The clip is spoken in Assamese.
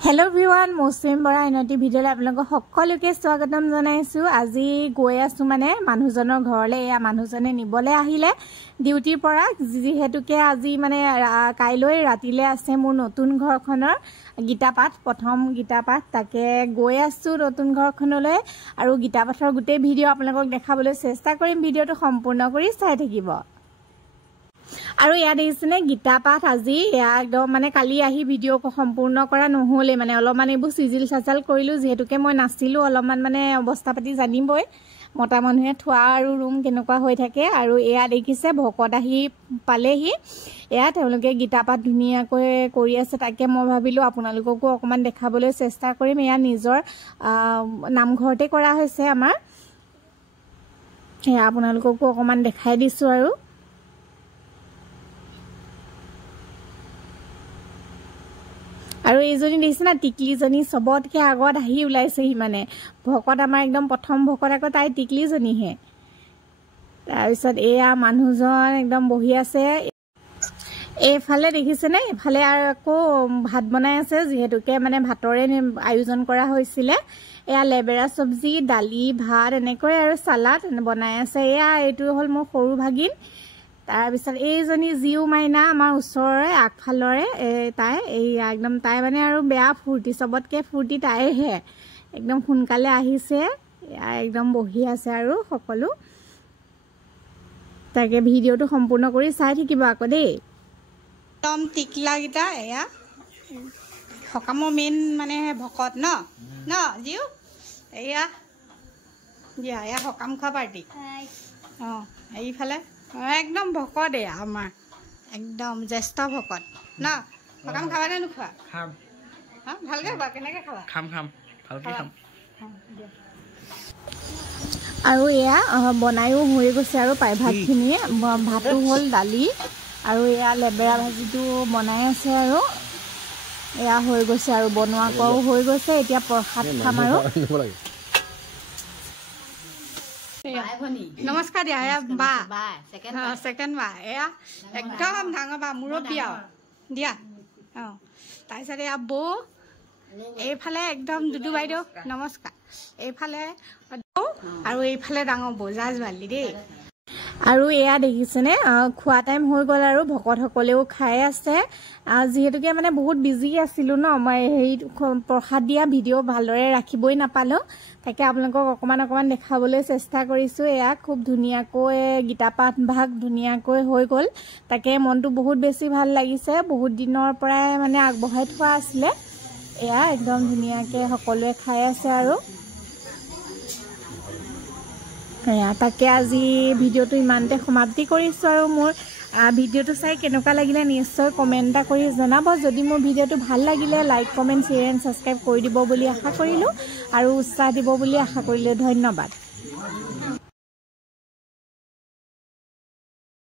Hello everyone, Muslim Bora Inoti video le apnalok hokkoloke swagatam janaisu. Aji goi asu mane manuhjonor ghorle ya manuhjone nibole ahile duty pora jihetuke aji mane kailoi ratile ase mur notun ghorkhonor gita path prothom gita path take goi asu notun ghorkhonole aru gita pathor gute video apnalok dekhabole chesta korim video to sampurna kori sai thakibo আৰু ইয়া দেখিছেনে গীতা পাঠ আজি একদম মানে কালি আহি ভিডিও সম্পূৰ্ণ কৰা নহলে মানে অলপমান এবু সিজিল সাচাল কৰিলো যেহেতুকে মই নাছিলো অলপমান মানে অৱস্থা পাতি জানিবই মটা মানুহে থোৱা আৰু ৰুম কেনেকুৱা হৈ থাকে আৰু ইয়া দেখিছে ভকত আহি পালেহি ইয়া তেওঁলোকে গীতা পাঠ ধুনিয়াকৈ কৰি আছে তাকে মই ভাবিলো আপোনালোককো অকমান দেখাবলৈ চেষ্টা কৰিম ইয়া নিজৰ নামঘৰতে কৰা হৈছে আমাৰ ইয়া আপোনালোককো অকমান দেখাই দিছো আৰু এইজনী দেখিছে না টিকলিজনী সবতকে আগত আহি উলাইছে হি মানে ভকত আমাৰ একদম প্ৰথম ভকত আকৌ তাই টিকলিজনী হে তাৰ পিছত এয়া মানুহজন একদম বহি আছে এফালে দেখিছে নে এফালে আকৌ ভাত বনাই আছে যেহেতুকে মানে ভাতৰে আয়োজন কৰা হৈছিল এয়া লেবেৰা সবজি দালি ভাত এনেকৈ আৰু সালাড বনাই আছে এয়া এইটো হল মোৰ সৰু ভাগিন তাৰ পিছত এইজনী জিউ মাইনা আমাৰ ওচৰৰে আগফালৰে তাই এই একদম তাই মানে আৰু বেয়া ফুৰ্তি সবতকে ফুৰ্তি তাই হে একদম খুনকালে আহিছে একদম বহি আছে আৰু সকলো তাকে ভিডিওটো সম্পূৰ্ণ কৰি চাই থাকিব আকৌ দেই একদম টিকলা গিটা এয়া হকাম মেন মানে ভকত ন জিউ এয়া দিয়া এয়া হকাম খোৱা পাৰ্টি এইফালে একদম ভকত এয়া আমাৰ একদম জ্যেষ্ঠ ভকত না হকাম খাবা নে নোখোৱা খাম ভালকে খাবা কেনেকে খাবা খাম ভালকে খাম আৰু এয়া বনায়ো হৈ গৈছে আৰু পাই ভাতখিনি ভাতটো হ'ল দালি আৰু এয়া লেবেৰা ভাজিটো বনাই আছে আৰু এয়া হৈ গৈছে আৰু বনোৱা কৰাও হৈ গৈছে এতিয়া প্ৰসাদ খাম আৰু নমস্কাৰ দিয়া বা সেকেন্ড বা এয়া একদম ডাঙৰ বা মুৰব্বী দিয়া তাৰপিছত এয়া বৌ এইফালে একদম দুদু বাইদেউ নমস্কাৰ এইফালে আৰু এইফালে ডাঙৰ বজাজ বালি দেই আৰু এয়া দেখিছেনে খোৱা টাইম হৈ গল আৰু ভকত সকলেও খাই আছে যেহেতুকে মানে বহুত বিজি আছিলো ন মই হেৰি প্ৰসাদ দিয়া ভিডিও ভালদৰে ৰাখিবই নাপালো তাকে আপোনালোকক অকমান দেখাবলৈ চেষ্টা কৰিছো এয়া খুব ধুনিয়াকৈ গীতা পাঠ ভাগ ধুনিয়াকৈ হৈ গল তাকে মনটো বহুত বেছি ভাল লাগিছে বহুত দিনৰ পৰাই মানে আগবঢ়াই থোৱা আছিলে এয়া একদম ধুনিয়াকৈ সকলোৱে খাই আছে আৰু তাকে আজি ভিডিওটো ইমানতে সমাপ্তি কৰিছো আৰু মোৰ ভিডিওটো চাই কেনেকুৱা লাগিলে নিশ্চয় কমেন্ট এটা কৰি জনাব যদি মোৰ ভিডিওটো ভাল লাগিলে like comment share and subscribe কৰি দিব বুলি আশা কৰিলো আৰু উৎসাহ দিব বুলি আশা কৰিলে ধন্যবাদ